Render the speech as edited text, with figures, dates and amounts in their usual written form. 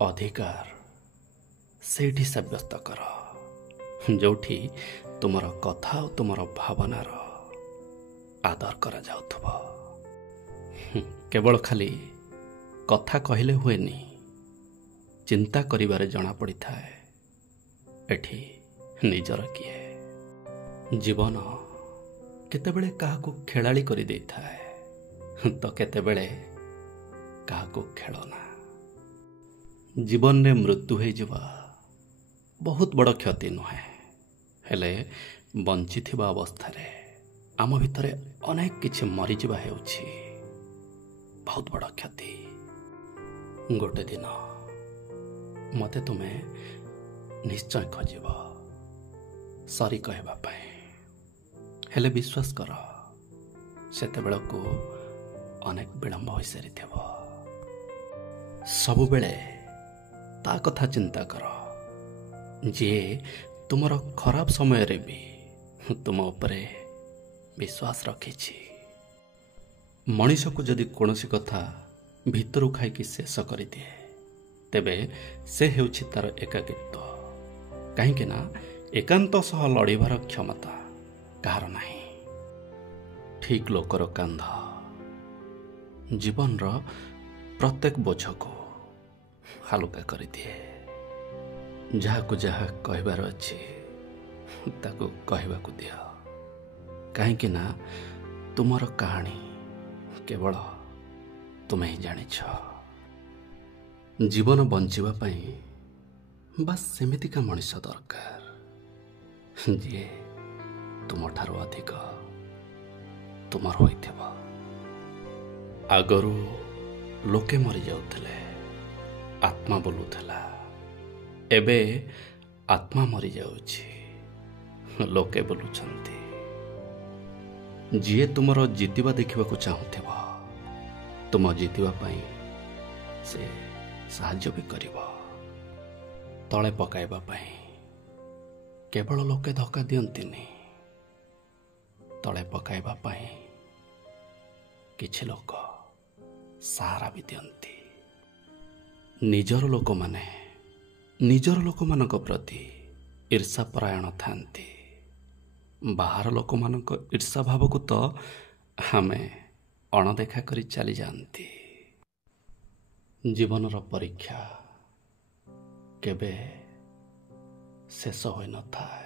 ଅଧିକାର ସେଇଠି ସାବ୍ୟସ୍ତ କର, ଯେଉଁଠି ତୁମର କଥା ଆଉ ତୁମର ଭାବନାର ଆଦର କରାଯାଉଥିବ। କେବଳ ଖାଲି କଥା କହିଲେ ହୁଏନି, ଚିନ୍ତା କରିବାରେ ଜଣାପଡ଼ିଥାଏ ଏଠି ନିଜର କିଏ। ଜୀବନ କେତେବେଳେ କାହାକୁ ଖେଳାଳି କରିଦେଇଥାଏ ତ କେତେବେଳେ କାହାକୁ ଖେଳନା। ଜୀବନରେ ମୃତ୍ୟୁ ହେଇଯିବା ବହୁତ ବଡ଼ କ୍ଷତି ନୁହେଁ, ହେଲେ ବଞ୍ଚିଥିବା ଅବସ୍ଥାରେ ଆମ ଭିତରେ ଅନେକ କିଛି ମରିଯିବା ହେଉଛି ବହୁତ ବଡ଼ କ୍ଷତି। ଗୋଟେ ଦିନ ମୋତେ ତୁମେ ନିଶ୍ଚୟ ଖୋଜିବ ସରି କହିବା ପାଇଁ, ହେଲେ ବିଶ୍ୱାସ କର ସେତେବେଳକୁ ଅନେକ ବିଳମ୍ବ ହୋଇସାରିଥିବ। ସବୁବେଳେ ତା କଥା ଚିନ୍ତା କର ଯିଏ ତୁମର ଖରାପ ସମୟରେ ବି ତୁମ ଉପରେ ବିଶ୍ୱାସ ରଖିଛି। ମଣିଷକୁ ଯଦି କୌଣସି କଥା ଭିତରୁ ଖାଇକି ଶେଷ କରିଦିଏ, ତେବେ ସେ ହେଉଛି ତାର ଏକାକିତ୍ୱ। କାହିଁକି ନା ଏକାନ୍ତ ସହ ଲଢ଼ିବାର କ୍ଷମତା କାହାର ନାହିଁ। ଠିକ୍ ଲୋକର କାନ୍ଧ ଜୀବନର ପ୍ରତ୍ୟେକ ବୋଝକୁ ହାଲୁକା କରିଦିଏ। ଯାହାକୁ ଯାହା କହିବାର ଅଛି ତାକୁ କହିବାକୁ ଦିଅ, କାହିଁକି ନା ତୁମର କାହାଣୀ କେବଳ ତୁମେ ହିଁ ଜାଣିଛ। ଜୀବନ ବଞ୍ଚିବା ପାଇଁ ବାସ୍ ସେମିତିକା ମଣିଷ ଦରକାର ଯିଏ ତୁମଠାରୁ ଅଧିକ ତୁମର ହୋଇଥିବ। ଆଗରୁ ଲୋକେ ମରିଯାଉଥିଲେ, ଆତ୍ମା ବୋଲୁଥିଲା। ଏବେ ଆତ୍ମା ମରିଯାଉଛି, ଲୋକେ ବୋଲୁଛନ୍ତି। ଯିଏ ତୁମର ଜିତିବା ଦେଖିବାକୁ ଚାହୁଁଥିବ, ତୁମ ଜିତିବା ପାଇଁ ସେ ସାହାଯ୍ୟ ବି କରିବ। ତଳେ ପକାଇବା ପାଇଁ କେବଳ ଲୋକେ ଧକ୍କା ଦିଅନ୍ତିନି, ତଳେ ପକାଇବା ପାଇଁ କିଛି ଲୋକ ସାହାରା ବି ଦିଅନ୍ତି। ନିଜର ଲୋକମାନଙ୍କ ପ୍ରତି ଈର୍ଷାପରାୟଣ ଥାନ୍ତି। ବାହାର ଲୋକମାନଙ୍କ ଈର୍ଷା ଭାବକୁ ତ ଆମେ ଅଣଦେଖା କରି ଚାଲିଯାଆନ୍ତି। ଜୀବନର ପରୀକ୍ଷା କେବେ ଶେଷ ହୋଇନଥାଏ।